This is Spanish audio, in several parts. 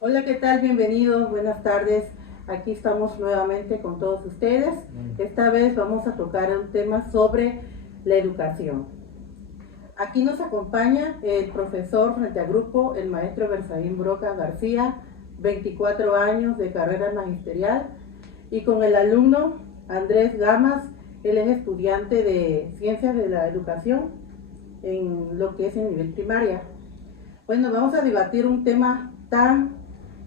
Hola, ¿qué tal? Bienvenidos, buenas tardes. Aquí estamos nuevamente con todos ustedes. Esta vez vamos a tocar un tema sobre la educación. Aquí nos acompaña el profesor frente al grupo, el maestro Berzaín Broca García, 24 años de carrera magisterial, y con el alumno Andrés Gamas. Él es estudiante de Ciencias de la Educación en lo que es en nivel primaria. Bueno, vamos a debatir un tema tan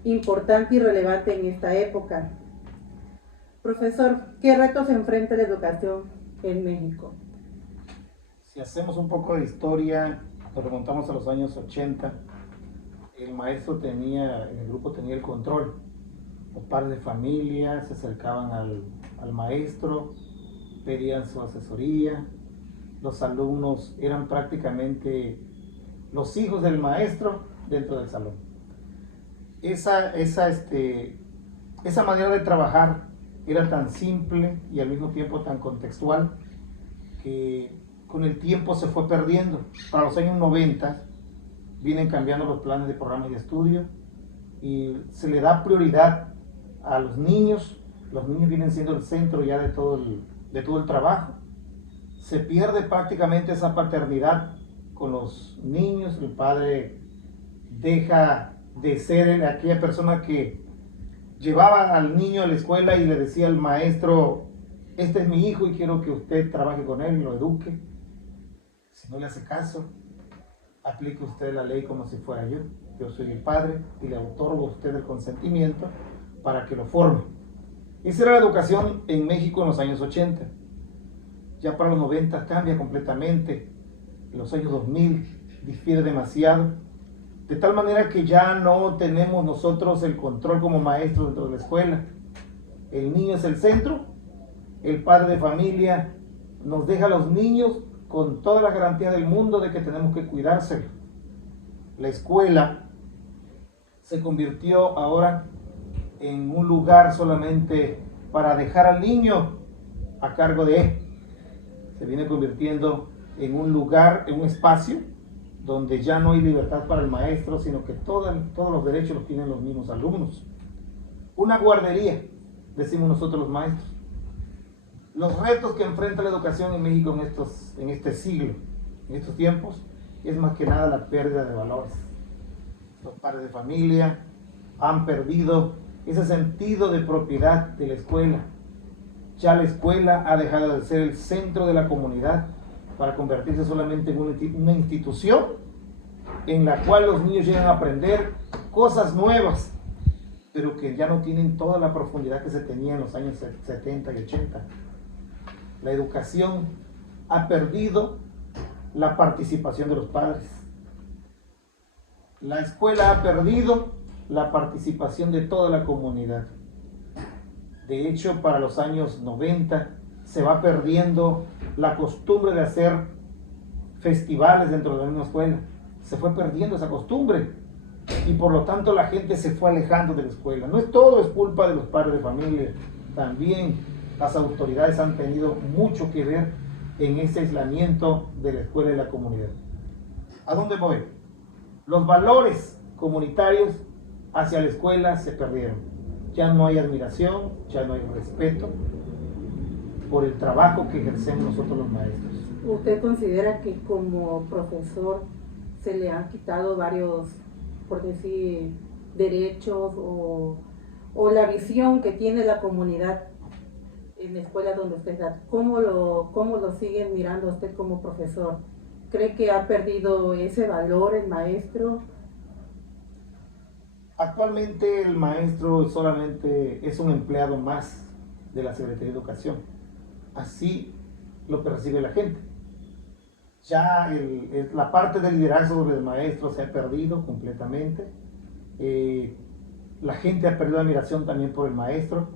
importante y relevante en esta época. Profesor, ¿qué retos enfrenta la educación en México? Si hacemos un poco de historia, nos remontamos a los años 80, el maestro en el grupo tenía el control. Los padres de familia se acercaban al maestro, pedían su asesoría, los alumnos eran prácticamente los hijos del maestro dentro del salón. Esa manera de trabajar era tan simple y al mismo tiempo tan contextual que con el tiempo se fue perdiendo. Para los años 90 vienen cambiando los planes de programas de estudio y se le da prioridad a los niños. Los niños vienen siendo el centro ya de todo el trabajo. Se pierde prácticamente esa paternidad con los niños. El padre deja de ser aquella persona que llevaba al niño a la escuela y le decía al maestro: este es mi hijo y quiero que usted trabaje con él y lo eduque. Si no le hace caso, aplique usted la ley como si fuera yo. Yo soy el padre y le otorgo a usted el consentimiento para que lo forme. Esa era la educación en México en los años 80. Ya para los 90 cambia completamente. En los años 2000 difiere demasiado. De tal manera que ya no tenemos nosotros el control como maestros dentro de la escuela. El niño es el centro. El padre de familia nos deja a los niños con toda la garantía del mundo de que tenemos que cuidárselo. La escuela se convirtió ahora en un lugar solamente para dejar al niño a cargo de él. Se viene convirtiendo en un lugar, en un espacio donde ya no hay libertad para el maestro, sino que todos los derechos los tienen los mismos alumnos. Una guardería, decimos nosotros los maestros. Los retos que enfrenta la educación en México en este siglo, en estos tiempos, es más que nada la pérdida de valores. Los padres de familia han perdido ese sentido de propiedad de la escuela. Ya la escuela ha dejado de ser el centro de la comunidad para convertirse solamente en una institución en la cual los niños llegan a aprender cosas nuevas, pero que ya no tienen toda la profundidad que se tenía en los años 70 y 80. La educación ha perdido la participación de los padres. La escuela ha perdido la participación de toda la comunidad. De hecho, para los años 90 se va perdiendo la costumbre de hacer festivales dentro de la misma escuela. Se fue perdiendo esa costumbre y por lo tanto la gente se fue alejando de la escuela. No es todo es culpa de los padres de familia, también las autoridades han tenido mucho que ver en ese aislamiento de la escuela y la comunidad. ¿A dónde voy? Los valores comunitarios hacia la escuela se perdieron. Ya no hay admiración, ya no hay respeto por el trabajo que ejercemos nosotros los maestros. ¿Usted considera que como profesor se le han quitado varios, por decir, derechos o la visión que tiene la comunidad en la escuela donde usted está? ¿Cómo lo siguen mirando usted como profesor? ¿Cree que ha perdido ese valor el maestro? Actualmente el maestro solamente es un empleado más de la Secretaría de Educación. Así lo percibe la gente. Ya la parte del liderazgo del maestro se ha perdido completamente. La gente ha perdido admiración también por el maestro.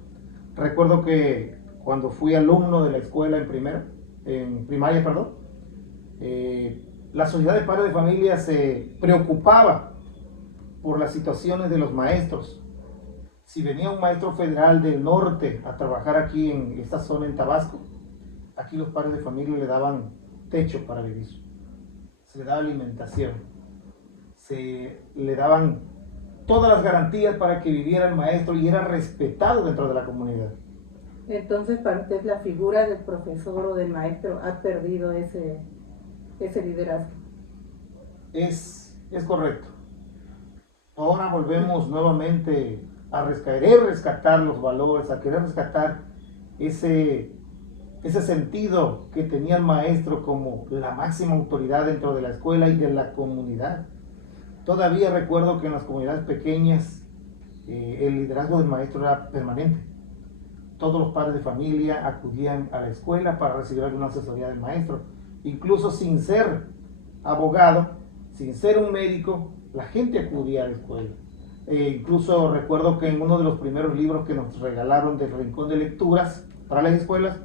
Recuerdo que cuando fui alumno de la escuela en primaria, la sociedad de padres de familia se preocupaba por las situaciones de los maestros. Si venía un maestro federal del norte a trabajar aquí en esta zona en Tabasco, aquí los padres de familia le daban techo para vivir, se le daba alimentación, se le daban todas las garantías para que viviera el maestro y era respetado dentro de la comunidad. Entonces, para usted, la figura del profesor o del maestro ha perdido ese liderazgo. Es correcto. Ahora volvemos nuevamente a querer rescatar los valores, a querer rescatar ese sentido que tenía el maestro como la máxima autoridad dentro de la escuela y de la comunidad. Todavía recuerdo que en las comunidades pequeñas el liderazgo del maestro era permanente. Todos los padres de familia acudían a la escuela para recibir alguna asesoría del maestro. Incluso sin ser abogado, sin ser un médico, la gente acudía a la escuela. Incluso recuerdo que en uno de los primeros libros que nos regalaron del Rincón de Lecturas para las escuelas,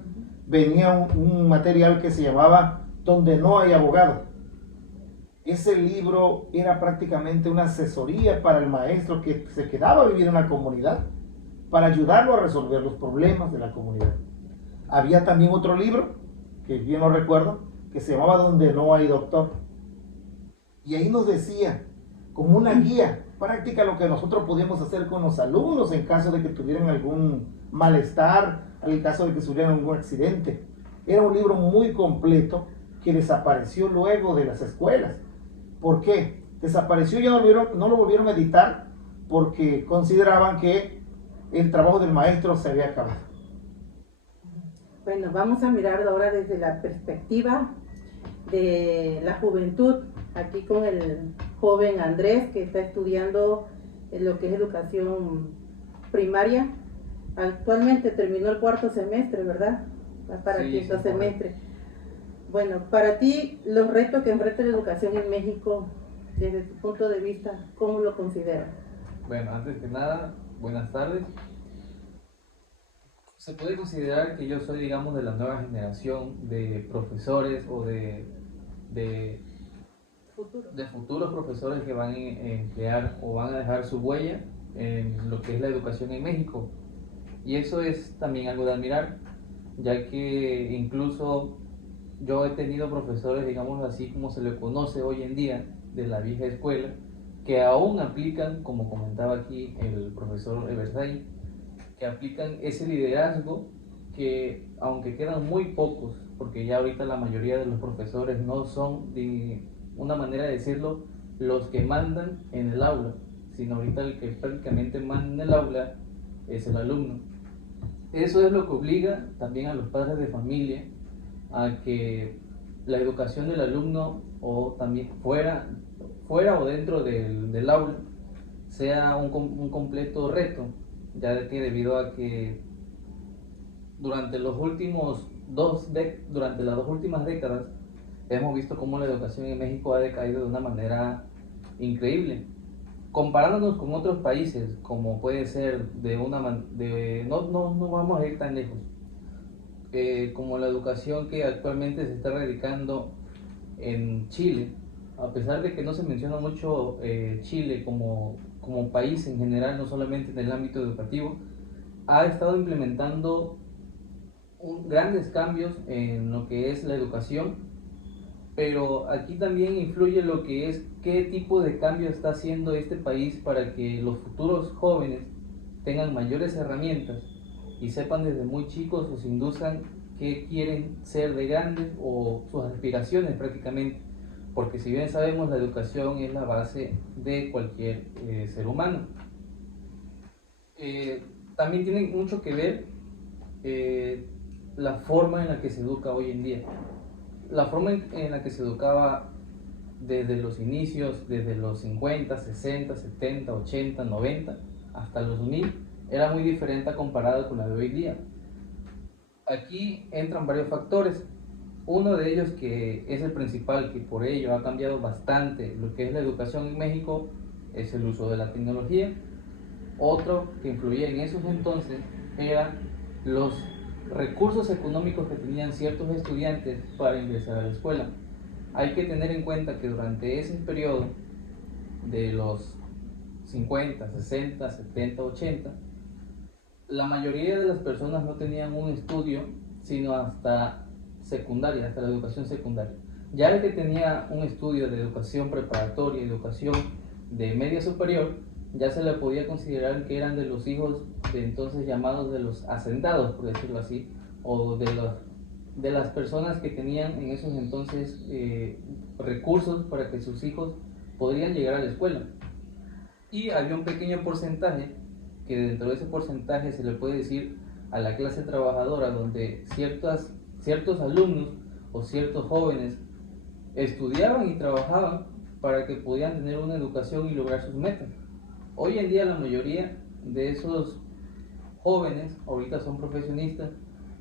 venía un material que se llamaba Donde no hay abogado. Ese libro era prácticamente una asesoría para el maestro que se quedaba a vivir en la comunidad, para ayudarlo a resolver los problemas de la comunidad. Había también otro libro, que bien no recuerdo, que se llamaba Donde no hay doctor. Y ahí nos decía, como una guía práctica, lo que nosotros podíamos hacer con los alumnos en caso de que tuvieran algún malestar, en el caso de que sufrieran algún accidente. Era un libro muy completo que desapareció luego de las escuelas. ¿Por qué? Desapareció y ya no lo volvieron a editar porque consideraban que el trabajo del maestro se había acabado. Bueno, vamos a mirar ahora desde la perspectiva de la juventud, aquí con el joven Andrés, que está estudiando lo que es educación primaria. Actualmente terminó el 4º semestre, ¿verdad? Va para el 5º semestre. Bueno, para ti, los retos que enfrenta la educación en México, desde tu punto de vista, ¿cómo lo consideras? Bueno, antes que nada, buenas tardes. Se puede considerar que yo soy, digamos, de la nueva generación de profesores o de futuros profesores que van a emplear o van a dejar su huella en lo que es la educación en México. Y eso es también algo de admirar, ya que incluso yo he tenido profesores, digamos así como se le conoce hoy en día, de la vieja escuela, que aún aplican, como comentaba aquí el profesor Eversay, que aplican ese liderazgo que, aunque quedan muy pocos, porque ya ahorita la mayoría de los profesores no son, de una manera de decirlo, los que mandan en el aula, sino ahorita el que prácticamente manda en el aula es el alumno. Eso es lo que obliga también a los padres de familia a que la educación del alumno, o también fuera o dentro del aula, sea un completo reto, ya que debido a que durante las dos últimas décadas hemos visto cómo la educación en México ha decaído de una manera increíble. Comparándonos con otros países, como puede ser no vamos a ir tan lejos, como la educación que actualmente se está radicando en Chile, a pesar de que no se menciona mucho Chile como país en general, no solamente en el ámbito educativo, ha estado implementando grandes cambios en lo que es la educación, pero aquí también influye lo que es qué tipo de cambio está haciendo este país para que los futuros jóvenes tengan mayores herramientas y sepan desde muy chicos o se induzcan qué quieren ser de grandes o sus aspiraciones prácticamente, porque si bien sabemos la educación es la base de cualquier ser humano. También tiene mucho que ver la forma en la que se educa hoy en día. La forma en la que se educaba desde los inicios, desde los 50, 60, 70, 80, 90 hasta los 2000, era muy diferente comparada con la de hoy día. Aquí entran varios factores. Uno de ellos, que es el principal, que por ello ha cambiado bastante lo que es la educación en México, es el uso de la tecnología. Otro que influía en esos entonces eran los recursos económicos que tenían ciertos estudiantes para ingresar a la escuela. Hay que tener en cuenta que durante ese periodo de los 50, 60, 70, 80, la mayoría de las personas no tenían un estudio sino hasta secundaria, hasta la educación secundaria. Ya el que tenía un estudio de educación preparatoria y educación de media superior, ya se le podía considerar que eran de los hijos de entonces llamados de los hacendados, por decirlo así, o de las personas que tenían en esos entonces recursos para que sus hijos podrían llegar a la escuela. Y había un pequeño porcentaje, que dentro de ese porcentaje se le puede decir a la clase trabajadora, donde ciertos alumnos o ciertos jóvenes estudiaban y trabajaban para que pudieran tener una educación y lograr sus metas. Hoy en día la mayoría de esos jóvenes ahorita son profesionistas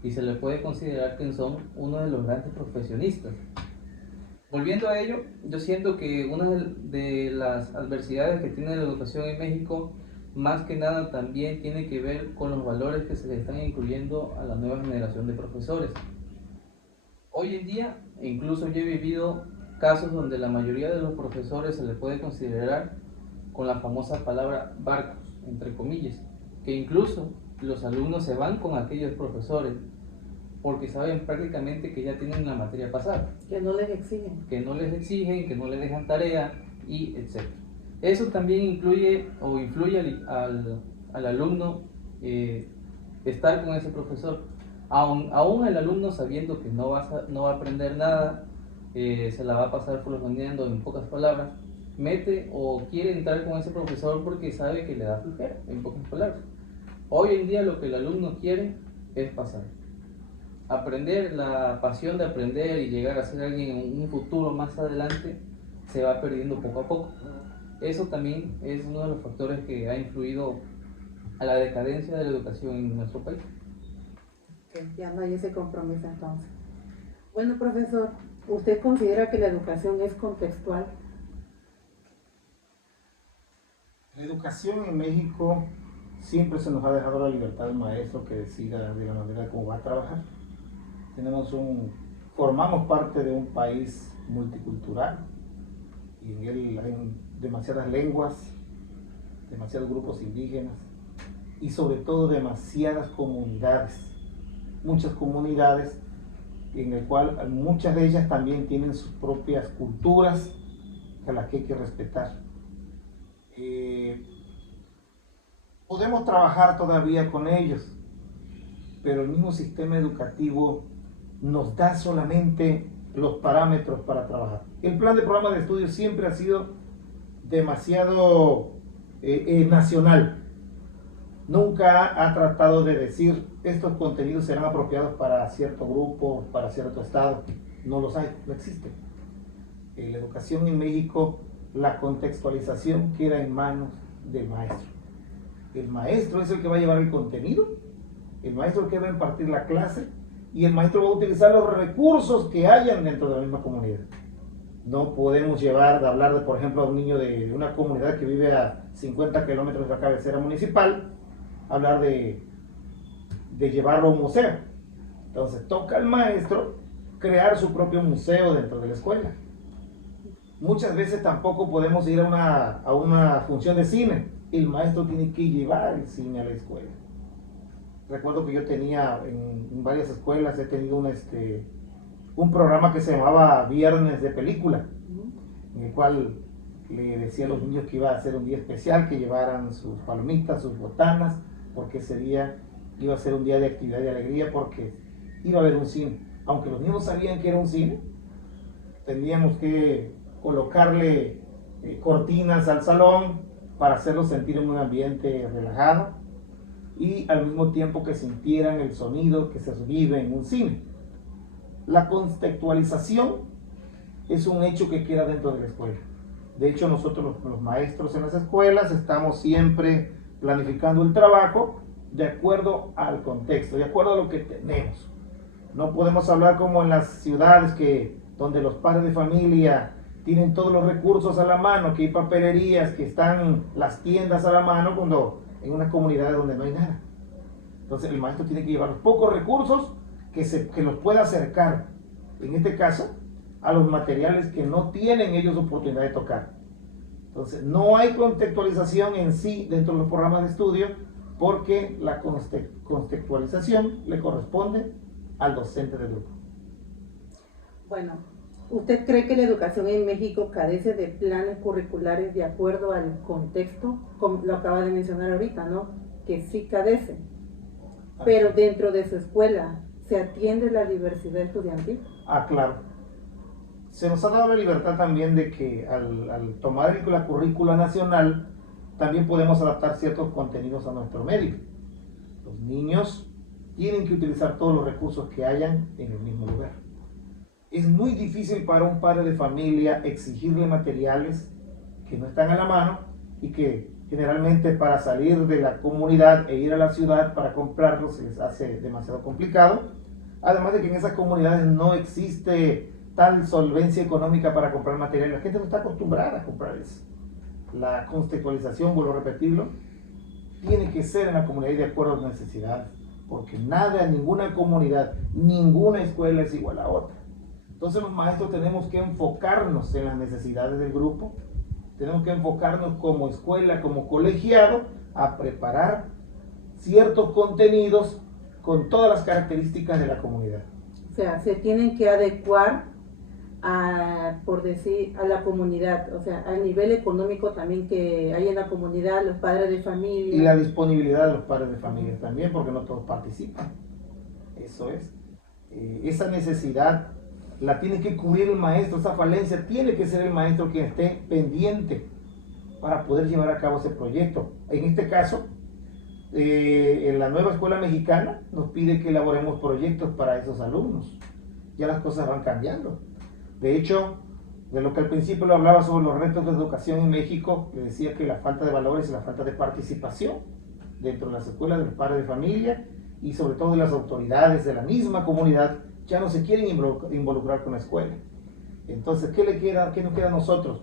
y se les puede considerar que son uno de los grandes profesionistas. Volviendo a ello, yo siento que una de las adversidades que tiene la educación en México, más que nada también tiene que ver con los valores que se le están incluyendo a la nueva generación de profesores. Hoy en día, incluso yo he vivido casos donde la mayoría de los profesores se les puede considerar con la famosa palabra barcos, entre comillas, que incluso los alumnos se van con aquellos profesores porque saben prácticamente que ya tienen la materia pasada. Que no les exigen. Que no les exigen, que no les dejan tarea y etc. Eso también incluye o influye al alumno estar con ese profesor. Aún el alumno sabiendo que no va a aprender nada, se la va a pasar flojoneando en pocas palabras, mete o quiere entrar con ese profesor porque sabe que le da flojera, en pocas palabras. Hoy en día lo que el alumno quiere es pasar. Aprender, la pasión de aprender y llegar a ser alguien en un futuro más adelante se va perdiendo poco a poco. Eso también es uno de los factores que ha influido a la decadencia de la educación en nuestro país. Okay, ya no hay ese compromiso entonces. Bueno, profesor, ¿usted considera que la educación es contextual? La educación en México siempre se nos ha dejado la libertad del maestro que decida de la manera como va a trabajar. Formamos parte de un país multicultural y en él hay demasiadas lenguas, demasiados grupos indígenas y sobre todo demasiadas comunidades, muchas comunidades en el cual muchas de ellas también tienen sus propias culturas a las que hay que respetar. Podemos trabajar todavía con ellos, pero el mismo sistema educativo nos da solamente los parámetros para trabajar. El plan de programa de estudio siempre ha sido demasiado nacional. Nunca ha tratado de decir estos contenidos serán apropiados para cierto grupo, para cierto estado. No los hay, no existen. En la educación en México, la contextualización queda en manos del maestro. El maestro es el que va a llevar el contenido, el maestro es el que va a impartir la clase y el maestro va a utilizar los recursos que hayan dentro de la misma comunidad. No podemos hablar de, por ejemplo, a un niño de una comunidad que vive a 50 kilómetros de la cabecera municipal, hablar de llevarlo a un museo. Entonces toca al maestro crear su propio museo dentro de la escuela. Muchas veces tampoco podemos ir a una función de cine. El maestro tiene que llevar el cine a la escuela. Recuerdo que yo tenía en varias escuelas, he tenido un programa que se llamaba Viernes de Película, en el cual le decía a los niños que iba a ser un día especial, que llevaran sus palomitas, sus botanas, porque ese día iba a ser un día de actividad y alegría, porque iba a haber un cine. Aunque los niños sabían que era un cine, teníamos que colocarle cortinas al salón para hacerlos sentir en un ambiente relajado y al mismo tiempo que sintieran el sonido que se vive en un cine. La contextualización es un hecho que queda dentro de la escuela. De hecho, nosotros los maestros en las escuelas estamos siempre planificando el trabajo de acuerdo al contexto, de acuerdo a lo que tenemos. No podemos hablar como en las ciudades donde los padres de familia tienen todos los recursos a la mano, que hay papelerías, que están las tiendas a la mano, cuando en unas comunidades donde no hay nada. Entonces el maestro tiene que llevar los pocos recursos que los pueda acercar, en este caso, a los materiales que no tienen ellos oportunidad de tocar. Entonces no hay contextualización en sí dentro de los programas de estudio, porque la contextualización le corresponde al docente del grupo. Bueno, ¿Usted cree que la educación en México carece de planes curriculares de acuerdo al contexto? Como lo acaba de mencionar ahorita, ¿no? Que sí carece. Pero dentro de su escuela, ¿se atiende la diversidad estudiantil? Ah, claro. Se nos ha dado la libertad también de que al tomar la currícula nacional, también podemos adaptar ciertos contenidos a nuestro medio. Los niños tienen que utilizar todos los recursos que hayan en el mismo lugar. Es muy difícil para un padre de familia exigirle materiales que no están a la mano y que generalmente para salir de la comunidad e ir a la ciudad para comprarlos se les hace demasiado complicado. Además de que en esas comunidades no existe tal solvencia económica para comprar materiales. La gente no está acostumbrada a comprar eso. La contextualización, vuelvo a repetirlo, tiene que ser en la comunidad y de acuerdo a las necesidades, porque nada, ninguna comunidad, ninguna escuela es igual a otra. Entonces los maestros tenemos que enfocarnos en las necesidades del grupo, tenemos que enfocarnos como escuela, como colegiado, a preparar ciertos contenidos con todas las características de la comunidad. O sea, se tienen que adecuar a, por decir, a la comunidad, o sea, al nivel económico también que hay en la comunidad, los padres de familia. Y la disponibilidad de los padres de familia también, porque no todos participan. Eso es. Esa necesidad la tiene que cubrir el maestro, esa falencia tiene que ser el maestro quien esté pendiente para poder llevar a cabo ese proyecto. En este caso, en la nueva escuela mexicana nos pide que elaboremos proyectos para esos alumnos. Ya las cosas van cambiando. De hecho, de lo que al principio le hablaba sobre los retos de educación en México, le decía que la falta de valores y la falta de participación dentro de las escuelas de los padres de familia y sobre todo de las autoridades de la misma comunidad ya no se quieren involucrar con la escuela. Entonces, ¿qué nos queda a nosotros?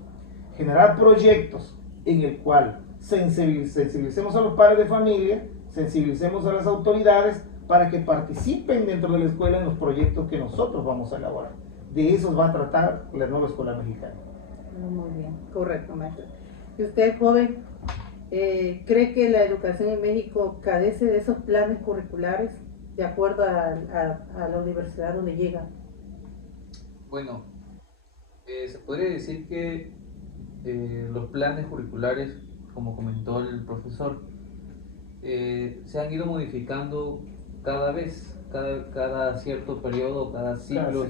Generar proyectos en el cual sensibilicemos a los padres de familia, sensibilicemos a las autoridades para que participen dentro de la escuela en los proyectos que nosotros vamos a elaborar. De eso va a tratar la nueva escuela mexicana. Muy bien, correcto, maestro. ¿Y usted, joven, cree que la educación en México carece de esos planes curriculares de acuerdo a la universidad donde llega? Bueno, se podría decir que los planes curriculares, como comentó el profesor, se han ido modificando cada vez, cada cierto periodo, cada ciclo,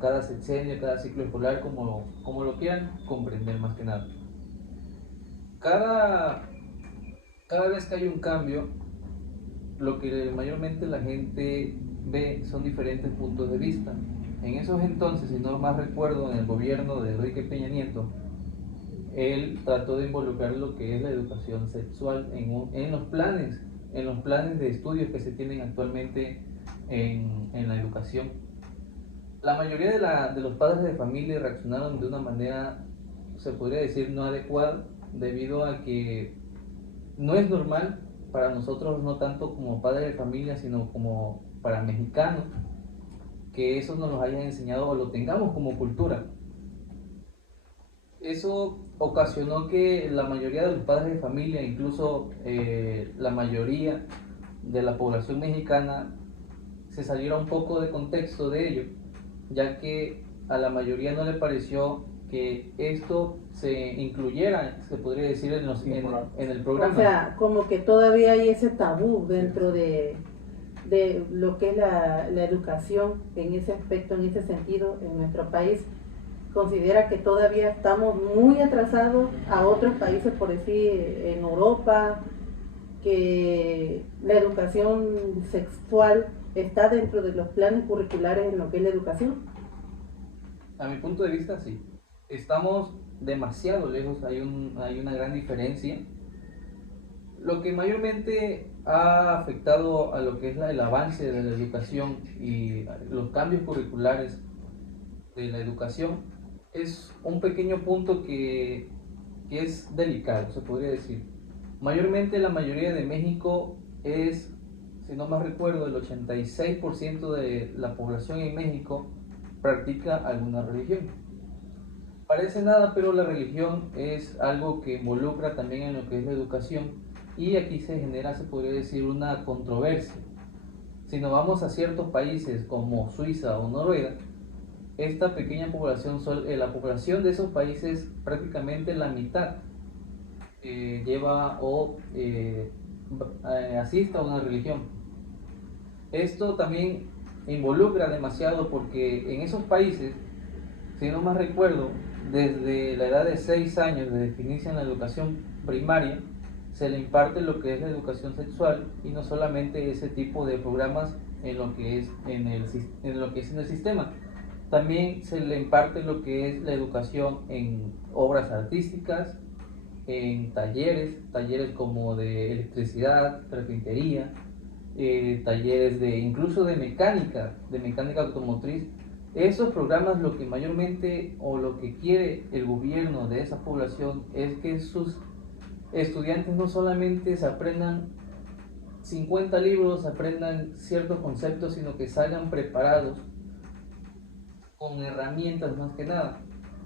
cada sexenio, cada ciclo escolar, como lo quieran comprender más que nada. Cada vez que hay un cambio, lo que mayormente la gente ve son diferentes puntos de vista. En esos entonces, si no más recuerdo, en el gobierno de Enrique Peña Nieto, él trató de involucrar lo que es la educación sexual en los planes de estudios que se tienen actualmente en la educación. La mayoría de los padres de familia reaccionaron de una manera, se podría decir, no adecuada, debido a que no es normal para nosotros, no tanto como padres de familia, sino como para mexicanos, que eso nos lo hayan enseñado o lo tengamos como cultura. Eso ocasionó que la mayoría de los padres de familia, incluso la mayoría de la población mexicana, se saliera un poco de contexto de ello, ya que a la mayoría no le pareció que esto se incluyera, se podría decir, en el programa. O sea, como que todavía hay ese tabú dentro de lo que es la educación en ese aspecto, en ese sentido, en nuestro país. Considera que todavía estamos muy atrasados a otros países, por decir, en Europa, que la educación sexual está dentro de los planes curriculares en lo que es la educación. A mi punto de vista, sí. Estamos demasiado lejos, hay una gran diferencia. Lo que mayormente ha afectado a lo que es el avance de la educación y los cambios curriculares de la educación es un pequeño punto que es delicado, se podría decir. Mayormente la mayoría de México es, si no más recuerdo, el 86% de la población en México practica alguna religión. Parece nada, pero la religión es algo que involucra también en lo que es la educación y aquí se genera, se podría decir, una controversia. Si nos vamos a ciertos países como Suiza o Noruega, esta pequeña población, la población de esos países, prácticamente la mitad lleva o asiste a una religión. Esto también involucra demasiado porque en esos países, si no más recuerdo, desde la edad de 6 años, desde que inician la educación primaria, se le imparte lo que es la educación sexual y no solamente ese tipo de programas en lo que es en el sistema. También se le imparte lo que es la educación en obras artísticas, en talleres como de electricidad, carpintería, talleres incluso de mecánica automotriz. Esos programas, lo que mayormente o lo que quiere el gobierno de esa población es que sus estudiantes no solamente se aprendan 50 libros, aprendan ciertos conceptos, sino que salgan preparados con herramientas más que nada.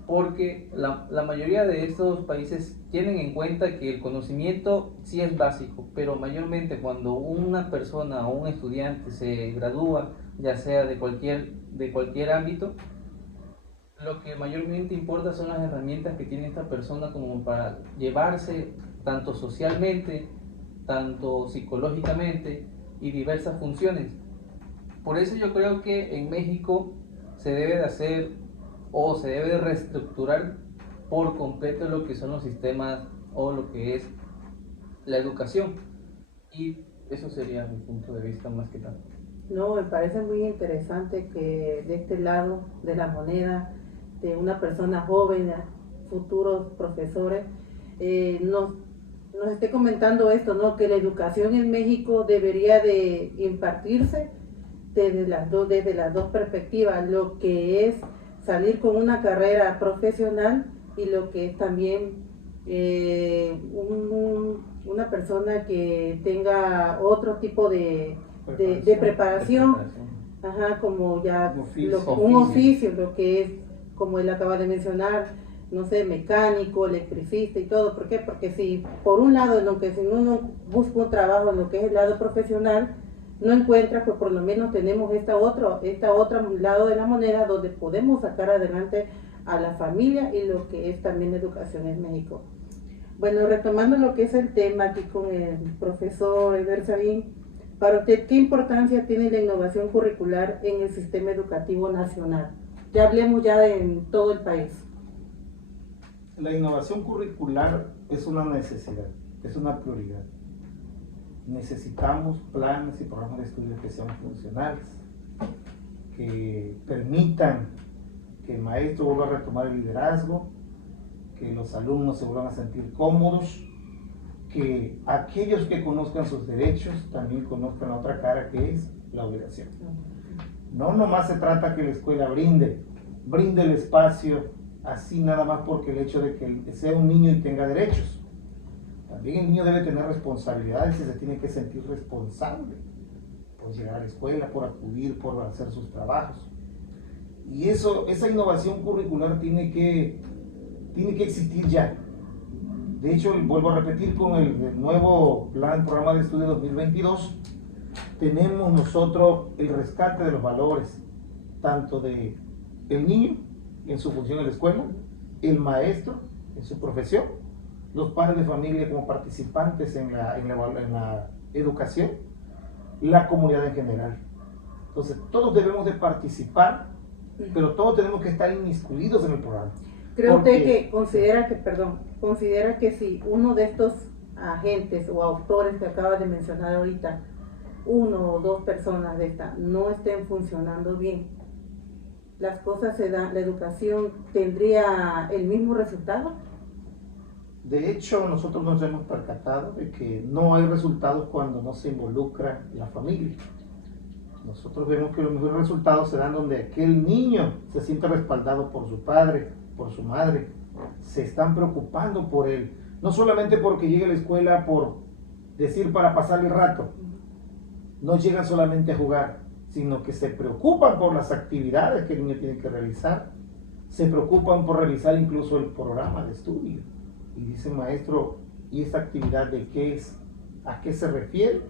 Porque la mayoría de estos países tienen en cuenta que el conocimiento sí es básico, pero mayormente cuando una persona o un estudiante se gradúa, ya sea de cualquier ámbito, lo que mayormente importa son las herramientas que tiene esta persona como para llevarse tanto socialmente, tanto psicológicamente y diversas funciones. Por eso yo creo que en México se debe de hacer o se debe de reestructurar por completo lo que son los sistemas o lo que es la educación. Y eso sería mi punto de vista más que nada. No, me parece muy interesante que de este lado de la moneda, de una persona joven, futuros profesores, nos esté comentando esto, ¿no? Que la educación en México debería de impartirse desde las dos perspectivas, lo que es salir con una carrera profesional y lo que es también una persona que tenga otro tipo de preparación, ajá, como ya un oficio, lo que es, como él acaba de mencionar, no sé, mecánico, electricista y todo. ¿Por qué? Porque si por un lado, si uno busca un trabajo en lo que es el lado profesional, no encuentra, pues por lo menos tenemos esta otra lado de la moneda donde podemos sacar adelante a la familia y lo que es también educación en México. Bueno, retomando lo que es el tema aquí con el profesor Eder Sabin, para usted, ¿qué importancia tiene la innovación curricular en el sistema educativo nacional? Ya hablemos en todo el país. La innovación curricular es una necesidad, es una prioridad. Necesitamos planes y programas de estudio que sean funcionales, que permitan que el maestro vuelva a retomar el liderazgo, que los alumnos se vuelvan a sentir cómodos, que aquellos que conozcan sus derechos también conozcan la otra cara, que es la obligación. No nomás se trata que la escuela brinde el espacio así nada más porque el hecho de que sea un niño y tenga derechos. También el niño debe tener responsabilidades y se tiene que sentir responsable por llegar a la escuela, por acudir, por hacer sus trabajos. Y esa innovación curricular tiene que existir ya. De hecho, vuelvo a repetir, con el nuevo programa de estudio 2022, tenemos nosotros el rescate de los valores, tanto de el niño en su función en la escuela, el maestro en su profesión, los padres de familia como participantes en la educación, la comunidad en general. Entonces, todos debemos de participar, pero todos tenemos que estar inmiscuidos en el programa. ¿Cree usted que considera que si uno de estos agentes o autores que acaba de mencionar ahorita, uno o dos personas de esta, no estén funcionando bien, las cosas se dan, la educación tendría el mismo resultado? De hecho, nosotros nos hemos percatado de que no hay resultados cuando no se involucra la familia. Nosotros vemos que los mejores resultados se dan donde aquel niño se siente respaldado por su padre, por su madre, se están preocupando por él, no solamente porque llegue a la escuela por decir para pasar el rato, no llegan solamente a jugar, sino que se preocupan por las actividades que el niño tiene que realizar, se preocupan por revisar incluso el programa de estudio y dicen: maestro, ¿y esta actividad de qué es? ¿A qué se refiere?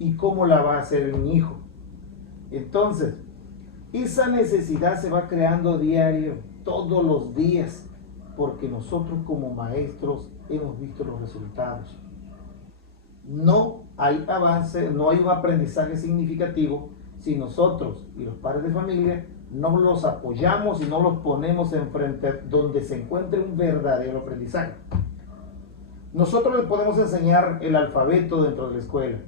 ¿Y cómo la va a hacer mi hijo? Entonces, Esa necesidad se va creando diario, todos los días, porque nosotros como maestros hemos visto los resultados. No hay avance, no hay un aprendizaje significativo si nosotros y los padres de familia no los apoyamos y no los ponemos enfrente donde se encuentre un verdadero aprendizaje. Nosotros les podemos enseñar el alfabeto dentro de la escuela.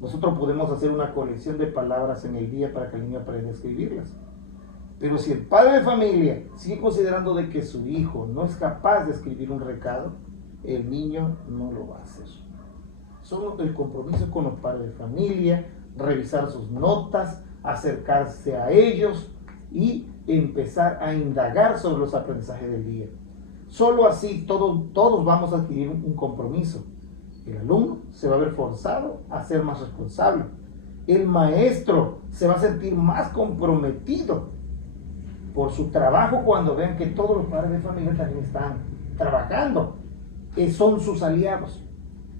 Nosotros podemos hacer una colección de palabras en el día para que el niño aprenda a escribirlas. Pero si el padre de familia sigue considerando de que su hijo no es capaz de escribir un recado, el niño no lo va a hacer. Solo el compromiso con los padres de familia, revisar sus notas, acercarse a ellos y empezar a indagar sobre los aprendizajes del día. Solo así todos vamos a adquirir un compromiso. El alumno se va a ver forzado a ser más responsable. El maestro se va a sentir más comprometido por su trabajo cuando vean que todos los padres de familia también están trabajando, son sus aliados.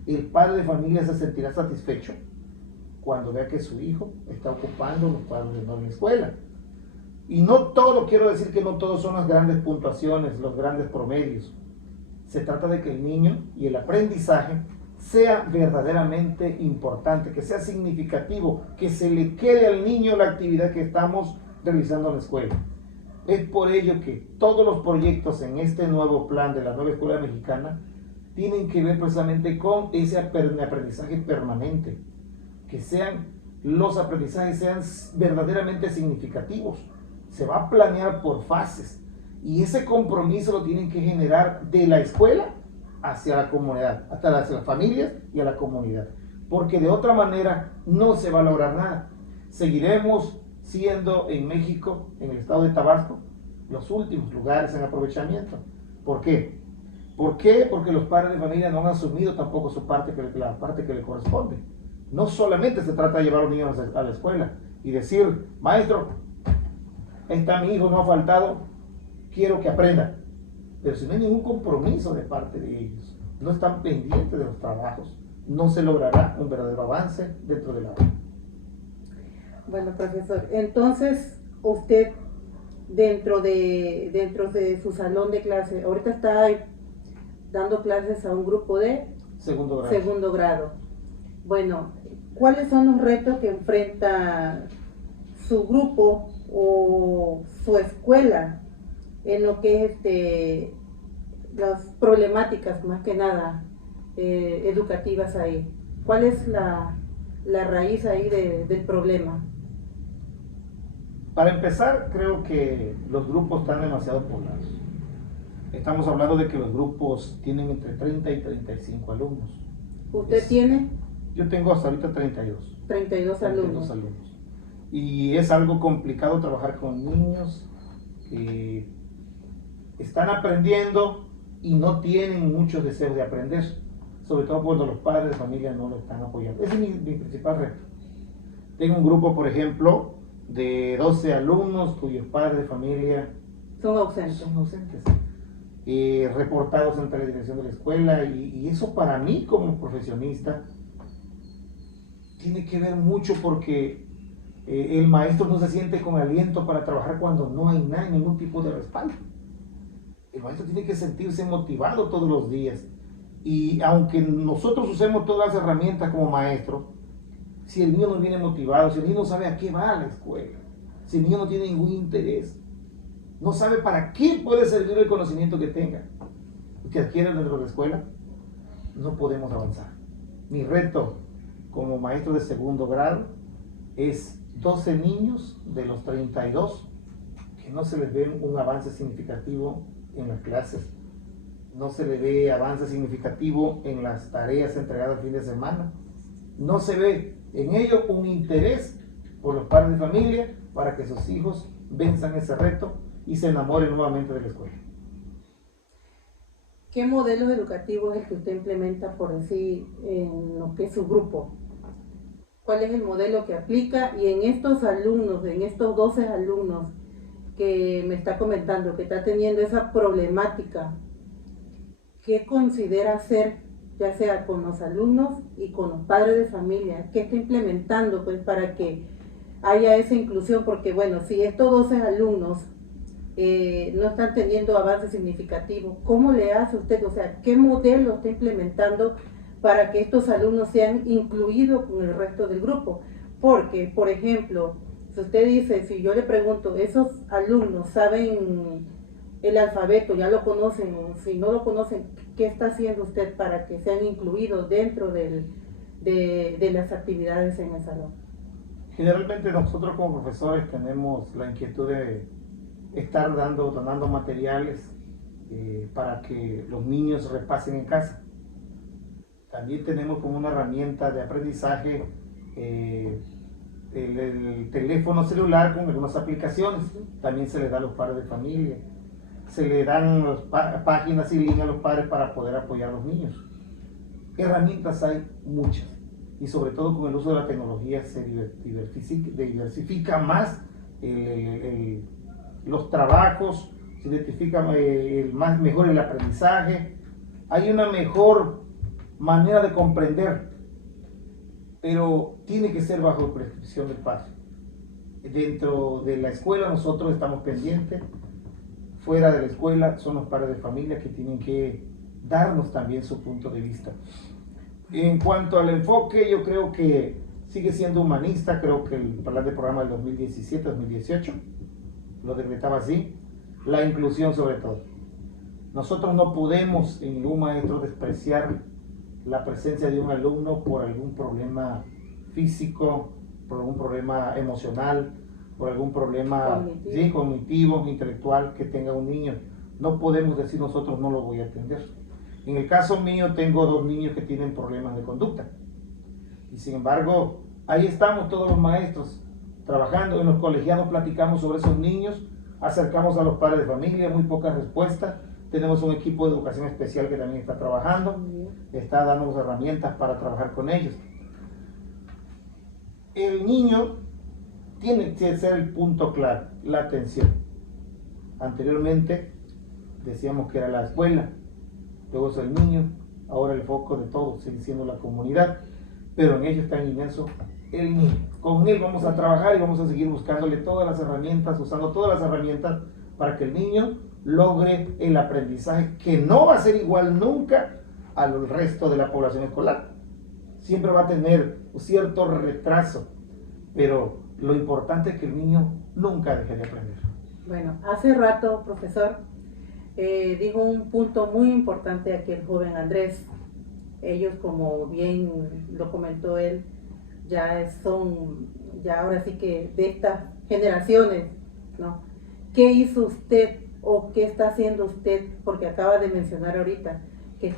El padre de familia se sentirá satisfecho cuando vea que su hijo está ocupando los cuadros de honor en la escuela. Y no todo, quiero decir que no todos son las grandes puntuaciones, los grandes promedios. Se trata de que el niño y el aprendizaje sea verdaderamente importante, que sea significativo, que se le quede al niño la actividad que estamos realizando en la escuela. Es por ello que todos los proyectos en este nuevo plan de la nueva escuela mexicana tienen que ver precisamente con ese aprendizaje permanente, que los aprendizajes sean verdaderamente significativos. Se va a planear por fases y ese compromiso lo tienen que generar de la escuela hacia la comunidad, hasta las familias y a la comunidad, porque de otra manera no se va a lograr nada. Seguiremos siendo en México, en el estado de Tabasco, los últimos lugares en aprovechamiento. ¿Por qué? ¿Por qué? Porque los padres de familia no han asumido tampoco su parte, la parte que le corresponde. No solamente se trata de llevar a los niños a la escuela y decir, maestro, mi hijo no ha faltado, quiero que aprenda. Pero si no hay ningún compromiso de parte de ellos, no están pendientes de los trabajos, no se logrará un verdadero avance dentro del aula. Bueno, profesor, entonces usted dentro de su salón de clase, ahorita está dando clases a un grupo de segundo grado. Bueno, ¿cuáles son los retos que enfrenta su grupo o su escuela en lo que es las problemáticas más que nada educativas ahí? ¿Cuál es la raíz ahí del problema? Para empezar, creo que los grupos están demasiado poblados. Estamos hablando de que los grupos tienen entre 30 y 35 alumnos. ¿Usted tiene? Yo tengo hasta ahorita 32. 32 alumnos. Y es algo complicado trabajar con niños que están aprendiendo y no tienen mucho deseo de aprender, sobre todo cuando los padres de familia no lo están apoyando. Ese es mi principal reto. Tengo un grupo, por ejemplo, de 12 alumnos cuyos padres de familia son ausentes. Reportados ante la dirección de la escuela, y eso para mí como profesionista tiene que ver mucho, porque el maestro no se siente con aliento para trabajar cuando no hay ningún tipo de respaldo. El maestro tiene que sentirse motivado todos los días, y aunque nosotros usemos todas las herramientas como maestro, si el niño no viene motivado, si el niño no sabe a qué va a la escuela, si el niño no tiene ningún interés, no sabe para qué puede servir el conocimiento que tenga, que adquiera dentro de la escuela, no podemos avanzar. Mi reto como maestro de segundo grado es 12 niños de los 32 que no se les ve un avance significativo en las clases, no se les ve avance significativo en las tareas entregadas el fin de semana, no se ve en ello un interés por los padres de familia para que sus hijos venzan ese reto y se enamoren nuevamente de la escuela. ¿Qué modelos educativos es el que usted implementa, por decir, en lo que es su grupo? ¿Cuál es el modelo que aplica? Y en estos alumnos, en estos 12 alumnos que me está comentando, que está teniendo esa problemática, ¿qué considera hacer, ya sea con los alumnos y con los padres de familia? ¿Qué está implementando, pues, para que haya esa inclusión, porque bueno, si estos 12 alumnos no están teniendo avances significativos, ¿cómo le hace usted? O sea, ¿qué modelo está implementando para que estos alumnos sean incluidos con el resto del grupo? Porque, por ejemplo, si usted dice, si yo le pregunto, ¿esos alumnos saben el alfabeto, ya lo conocen, o si no lo conocen, qué está haciendo usted para que sean incluidos dentro de las actividades en el salón? Generalmente nosotros como profesores tenemos la inquietud de estar donando materiales para que los niños repasen en casa. También tenemos como una herramienta de aprendizaje el teléfono celular con algunas aplicaciones. También se le da a los padres de familia. Se le dan páginas y links a los padres para poder apoyar a los niños. Herramientas hay muchas. Y sobre todo con el uso de la tecnología se diversifica más los trabajos, se identifica mejor el aprendizaje, hay una mejor manera de comprender, pero tiene que ser bajo prescripción del padre. Dentro de la escuela nosotros estamos pendientes, fuera de la escuela son los padres de familia que tienen que darnos también su punto de vista. En cuanto al enfoque, yo creo que sigue siendo humanista. Creo que el plan de programa del 2017-2018 lo decretaba así, la inclusión sobre todo. Nosotros no podemos en ningún maestro despreciar la presencia de un alumno por algún problema físico, por algún problema emocional, por algún problema cognitivo, intelectual que tenga un niño. No podemos decir nosotros no lo voy a atender. En el caso mío tengo 2 niños que tienen problemas de conducta y sin embargo ahí estamos todos los maestros trabajando. En los colegiados platicamos sobre esos niños, acercamos a los padres de familia, muy pocas respuestas. Tenemos un equipo de educación especial que también está trabajando, está dándonos herramientas para trabajar con ellos. El niño tiene que ser el punto clave, la atención. Anteriormente decíamos que era la escuela, luego es el niño, ahora el foco de todo sigue siendo la comunidad, pero en ello está inmerso el niño. Con él vamos a trabajar y vamos a seguir buscándole todas las herramientas, usando todas las herramientas para que el niño logre el aprendizaje que no va a ser igual nunca al resto de la población escolar. Siempre va a tener un cierto retraso, pero lo importante es que el niño nunca deje de aprender. Bueno, hace rato, profesor, dijo un punto muy importante aquí el joven Andrés. Ellos, como bien lo comentó él, ya ahora sí que de estas generaciones, ¿no? ¿Qué hizo usted o qué está haciendo usted? Porque acaba de mencionar ahorita que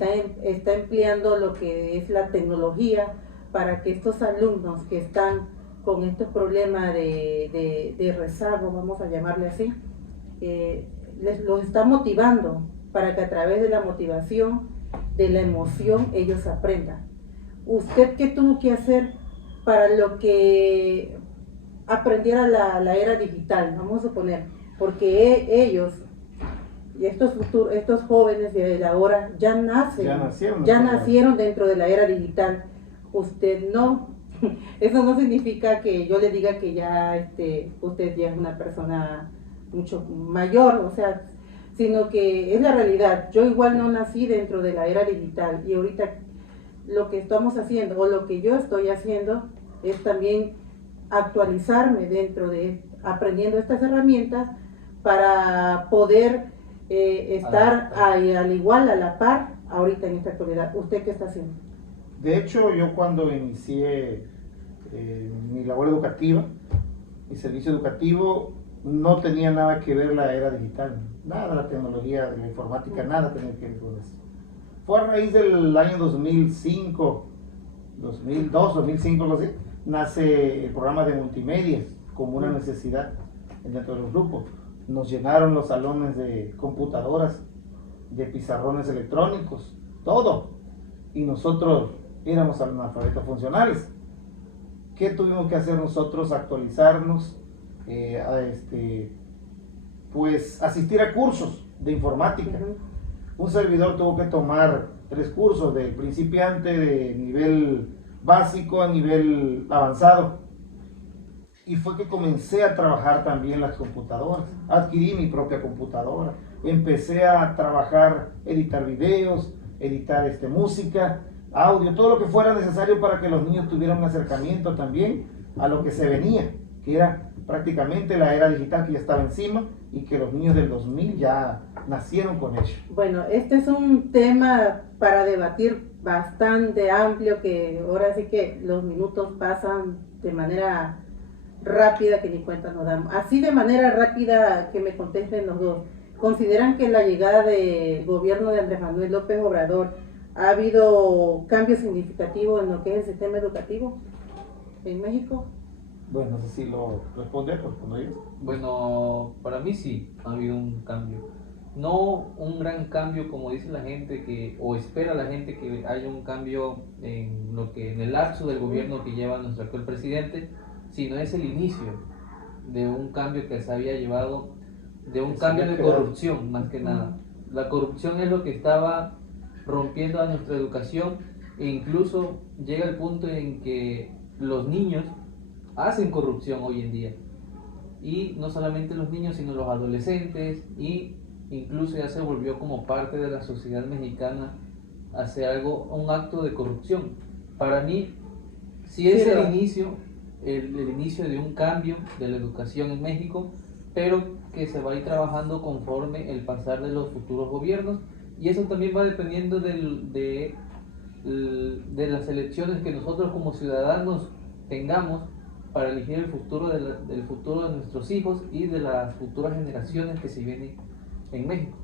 está empleando lo que es la tecnología para que estos alumnos que están con estos problemas de rezago, vamos a llamarle así, los está motivando para que a través de la motivación, de la emoción, ellos aprendan. ¿Usted qué tuvo que hacer para lo que aprendiera la era digital? Vamos a suponer, porque ellos y estos jóvenes de ahora ya nacieron dentro de la era digital. Usted no. Eso no significa que yo le diga que ya usted ya es una persona mucho mayor, o sea, sino que es la realidad. Yo igual no nací dentro de la era digital y ahorita lo que estamos haciendo o lo que yo estoy haciendo es también actualizarme aprendiendo estas herramientas para poder estar al igual, a la par, ahorita en esta actualidad. ¿Usted qué está haciendo? De hecho, yo cuando inicié mi labor educativa, mi servicio educativo, no tenía nada que ver la era digital, nada, la tecnología, la informática, nada tenía que ver con eso. Fue a raíz del año 2005, 2002, 2005, algo así, nace el programa de multimedia como una necesidad dentro de los grupos. Nos llenaron los salones de computadoras, de pizarrones electrónicos, todo. Y nosotros éramos analfabetos funcionales. ¿Qué tuvimos que hacer nosotros? Actualizarnos, pues asistir a cursos de informática. Un servidor tuvo que tomar 3 cursos, de principiante, de nivel básico a nivel avanzado. y fue que comencé a trabajar también las computadoras. Adquirí mi propia computadora, empecé a trabajar, editar videos, editar música, audio, todo lo que fuera necesario para que los niños tuvieran un acercamiento también a lo que se venía, que era prácticamente la era digital que ya estaba encima y que los niños del 2000 ya nacieron con ello. Bueno, este es un tema para debatir bastante amplio, que ahora sí que los minutos pasan de manera rápida que ni cuenta nos damos. Así de manera rápida que me contesten los dos. ¿Consideran que la llegada del gobierno de Andrés Manuel López Obrador ha habido cambios significativos en lo que es el sistema educativo en México? Bueno, no sé si lo respondo yo. Bueno, para mí sí ha habido un cambio. No un gran cambio como dice la gente o espera la gente que haya un cambio en el lapso del gobierno que lleva nuestro actual presidente, sino es el inicio de un cambio que se había llevado, de un cambio de corrupción más que nada. La corrupción es lo que estaba rompiendo a nuestra educación, e incluso llega el punto en que los niños hacen corrupción hoy en día, y no solamente los niños sino los adolescentes, y incluso ya se volvió como parte de la sociedad mexicana hacer un acto de corrupción. Para mí sí es el inicio de un cambio de la educación en México, pero que se va a ir trabajando conforme el pasar de los futuros gobiernos, y eso también va dependiendo de las elecciones que nosotros como ciudadanos tengamos para elegir el futuro del futuro de nuestros hijos y de las futuras generaciones que se vienen en México.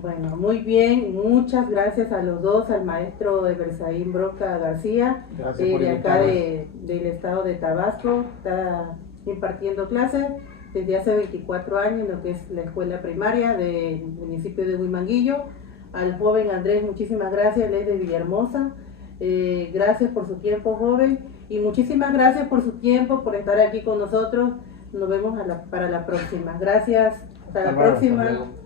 Bueno, muy bien, muchas gracias a los dos, al maestro Eversaín Broca García, de acá del estado de Tabasco, está impartiendo clases desde hace 24 años en lo que es la escuela primaria del municipio de Huimanguillo. Al joven Andrés, muchísimas gracias, él es de Villahermosa. Gracias por su tiempo, joven, y muchísimas gracias por su tiempo, por estar aquí con nosotros. Nos vemos para la próxima. Gracias, hasta la próxima. Hasta luego.